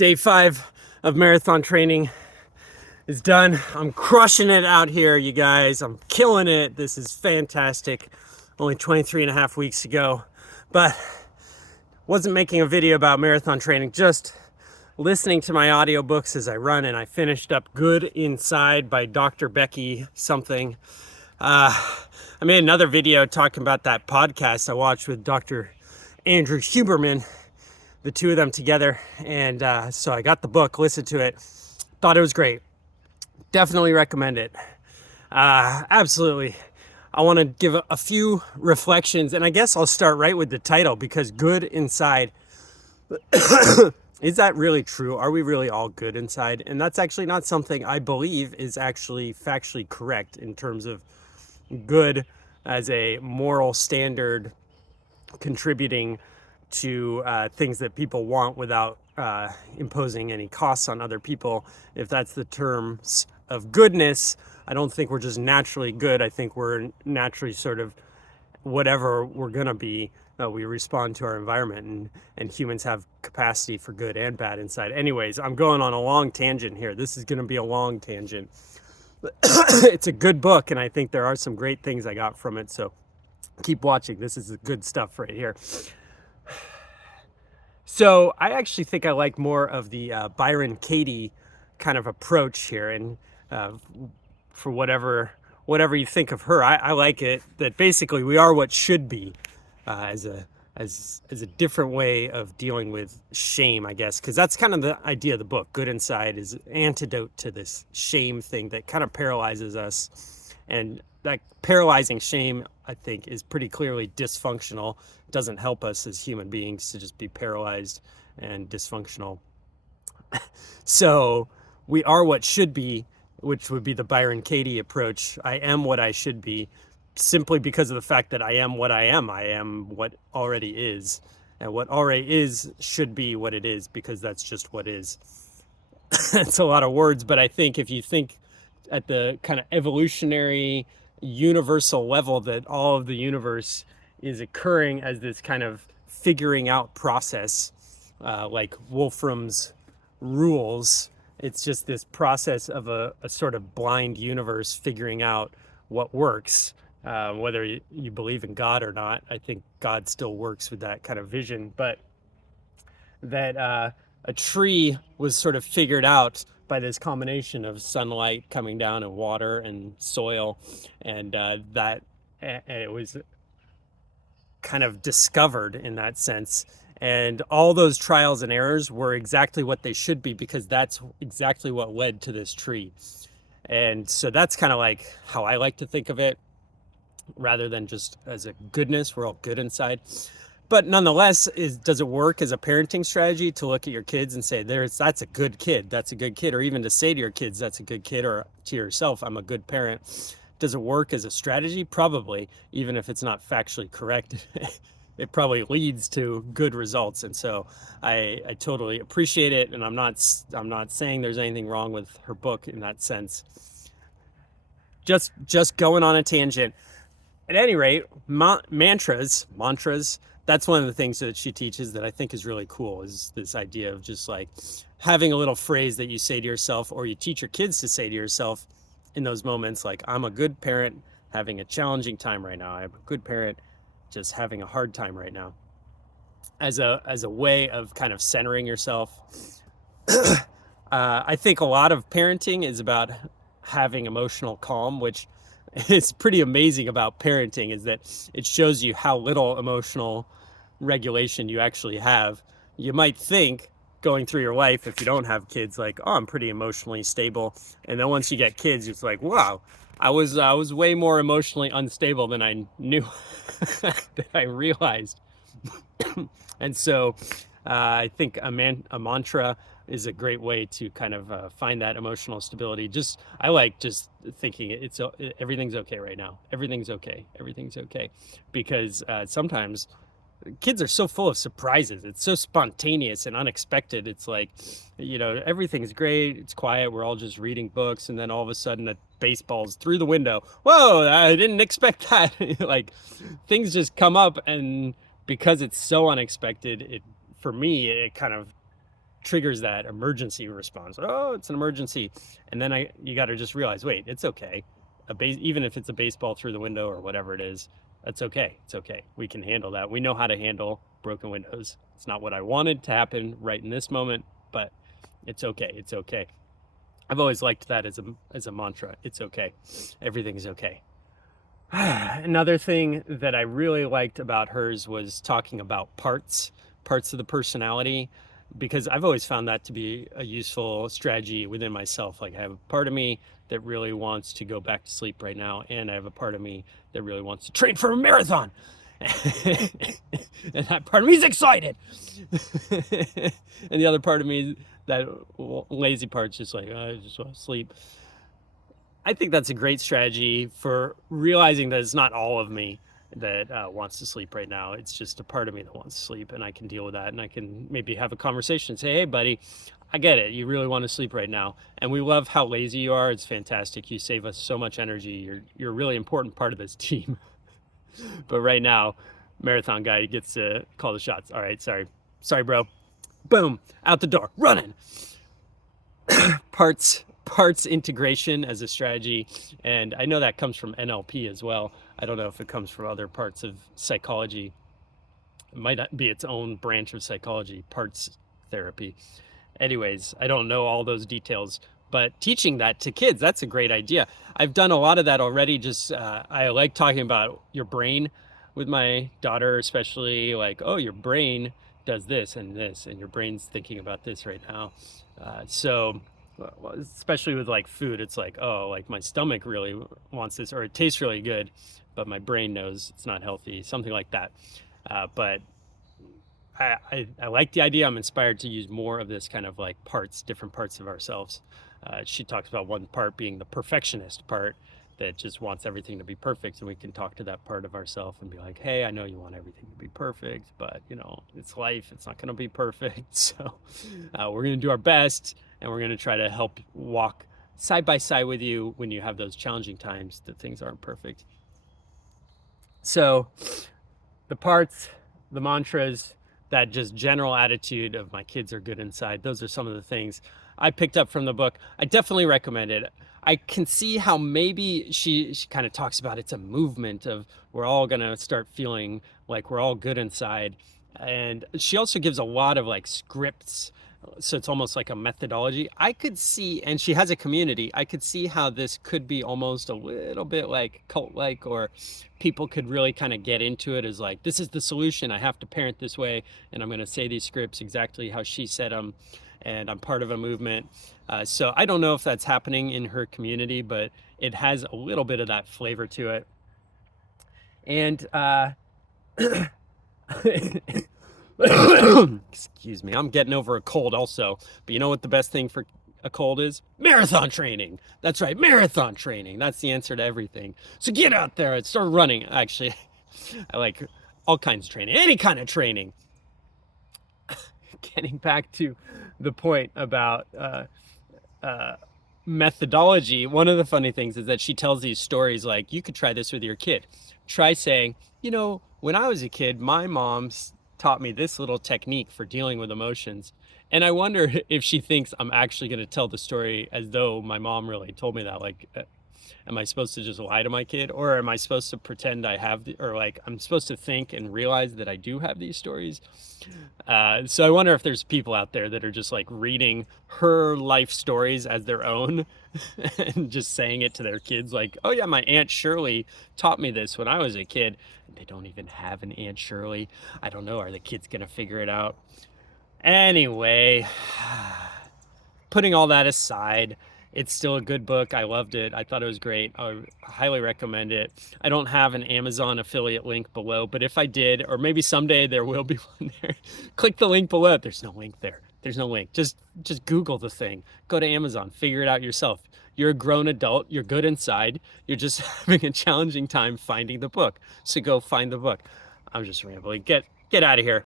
Day 5 of marathon training is done. I'm crushing it out here, you guys. I'm killing it. This is fantastic. Only 23 and a half weeks to go, but wasn't making a video about marathon training, just listening to my audiobooks as I run, and I finished up Good Inside by Dr. Becky something. I made another video talking about that podcast I watched with Dr. Andrew Huberman, the two of them together, and so I got the book, listened to it, thought it was great. Definitely recommend it. Absolutely. I want to give a few reflections, and I guess I'll start right with the title, because good inside. Is that really true? Are we really all good inside? And that's actually not something I believe is actually factually correct in terms of good as a moral standard contributing to things that people want without imposing any costs on other people. If that's the terms of goodness, I don't think we're just naturally good. I think we're naturally sort of whatever we're gonna be. We respond to our environment, and humans have capacity for good and bad inside. Anyways, I'm going on a long tangent here. This is gonna be a long tangent. It's a good book, and I think there are some great things I got from it, so keep watching. This is the good stuff right here. So I actually think I like more of the Byron Katie kind of approach here, and for whatever you think of her, I like it, that basically we are what should be, as a different way of dealing with shame, I guess, because that's kind of the idea of the book. Good Inside is an antidote to this shame thing that kind of paralyzes us, and that paralyzing shame, I think, is pretty clearly dysfunctional. It doesn't help us as human beings to just be paralyzed and dysfunctional. So we are what should be, which would be the Byron Katie approach. I am what I should be, simply because of the fact that I am what I am. I am what already is, and what already is should be what it is, because that's just what is. It's a lot of words, but I think if you think at the kind of evolutionary universal level, that all of the universe is occurring as this kind of figuring out process, like Wolfram's rules. It's just this process of a sort of blind universe figuring out what works, whether you believe in God or not. I think God still works with that kind of vision, but that a tree was sort of figured out by this combination of sunlight coming down and water and soil, and that it was kind of discovered in that sense. And all those trials and errors were exactly what they should be, because that's exactly what led to this tree. And so that's kind of like how I like to think of it, rather than just as a goodness. We're all good inside. But nonetheless, does it work as a parenting strategy to look at your kids and say, that's a good kid, that's a good kid, or even to say to your kids, that's a good kid, or to yourself, I'm a good parent? Does it work as a strategy? Probably, even if it's not factually correct. It probably leads to good results. And so I totally appreciate it, and I'm not saying there's anything wrong with her book in that sense. Just going on a tangent. At any rate, mantras, that's one of the things that she teaches that I think is really cool, is this idea of just like having a little phrase that you say to yourself, or you teach your kids to say to yourself in those moments, like, I'm a good parent having a challenging time right now. I'm a good parent just having a hard time right now, as a way of kind of centering yourself. I think a lot of parenting is about having emotional calm, which is pretty amazing about parenting, is that it shows you how little emotional regulation you actually have. You might think, going through your life, if you don't have kids, like, oh, I'm pretty emotionally stable. And then once you get kids, it's like, wow, I was way more emotionally unstable than I knew, that I realized. And so I think a mantra is a great way to kind of find that emotional stability. I like just thinking everything's okay right now. Everything's okay. Everything's okay. Because sometimes kids are so full of surprises. It's so spontaneous and unexpected. It's like, everything's great. It's quiet. We're all just reading books. And then all of a sudden a baseball's through the window. Whoa, I didn't expect that. Like, things just come up, and because it's so unexpected, for me, it kind of triggers that emergency response. Oh, it's an emergency. And then you got to just realize, wait, it's okay. Even if it's a baseball through the window or whatever it is, that's okay. It's okay. We can handle that. We know how to handle broken windows. It's not what I wanted to happen right in this moment, but it's okay. It's okay. I've always liked that as a mantra. It's okay. Everything's okay. Another thing that I really liked about hers was talking about parts of the personality, because I've always found that to be a useful strategy within myself. Like, I have a part of me that really wants to go back to sleep right now, and I have a part of me that really wants to train for a marathon. And that part of me is excited. And the other part of me, that lazy part's just like, oh, I just want to sleep. I think that's a great strategy for realizing that it's not all of me that wants to sleep right now. It's just a part of me that wants to sleep, and I can deal with that. And I can maybe have a conversation and say, hey, buddy, I get it. You really want to sleep right now. And we love how lazy you are. It's fantastic. You save us so much energy. You're a really important part of this team. But right now, marathon guy gets to call the shots. All right, sorry, bro. Boom, out the door, running. Parts integration as a strategy, and I know that comes from NLP as well. I don't know if it comes from other parts of psychology. It might be its own branch of psychology, parts therapy. Anyways, I don't know all those details, but teaching that to kids, that's a great idea. I've done a lot of that already. Just I like talking about your brain with my daughter, especially, like, oh, your brain does this and this, and your brain's thinking about this right now. So especially with like food, it's like, oh, like my stomach really wants this, or it tastes really good, but my brain knows it's not healthy, something like that. But I like the idea. I'm inspired to use more of this kind of like different parts of ourselves. She talks about one part being the perfectionist part that just wants everything to be perfect. And we can talk to that part of ourselves and be like, hey, I know you want everything to be perfect, but it's life. It's not going to be perfect. So we're going to do our best, and we're going to try to help walk side by side with you when you have those challenging times that things aren't perfect. So the parts, the mantras, that just general attitude of my kids are good inside, those are some of the things I picked up from the book. I definitely recommend it. I can see how maybe she kind of talks about it's a movement of we're all going to start feeling like we're all good inside. And she also gives a lot of like scripts. So it's almost like a methodology. I could see, and she has a community, I could see how this could be almost a little bit like cult-like, or people could really kind of get into it as like, this is the solution. I have to parent this way, and I'm going to say these scripts exactly how she said them, and I'm part of a movement. So I don't know if that's happening in her community, but it has a little bit of that flavor to it. And excuse me, I'm getting over a cold also. But you know what the best thing for a cold is? Marathon training. That's right, marathon training. That's the answer to everything. So get out there and start running. Actually, I like all kinds of training, any kind of training. Getting back to the point about methodology, one of the funny things is that she tells these stories like, you could try this with your kid. Try saying, when I was a kid, my mom taught me this little technique for dealing with emotions. And I wonder if she thinks I'm actually going to tell the story as though my mom really told me that. Like, am I supposed to just lie to my kid, or am I supposed to pretend I have, or like I'm supposed to think and realize that I do have these stories? So I wonder if there's people out there that are just like reading her life stories as their own and just saying it to their kids, like, oh yeah, my Aunt Shirley taught me this when I was a kid. They don't even have an Aunt Shirley. I don't know. Are the kids gonna figure it out? Anyway, putting all that aside, it's still a good book. I loved it. I thought it was great. I highly recommend it. I don't have an Amazon affiliate link below, but if I did, or maybe someday there will be one there, click the link below. There's no link there. There's no link. Just Google the thing. Go to Amazon. Figure it out yourself. You're a grown adult. You're good inside. You're just having a challenging time finding the book. So go find the book. I'm just rambling. Get out of here.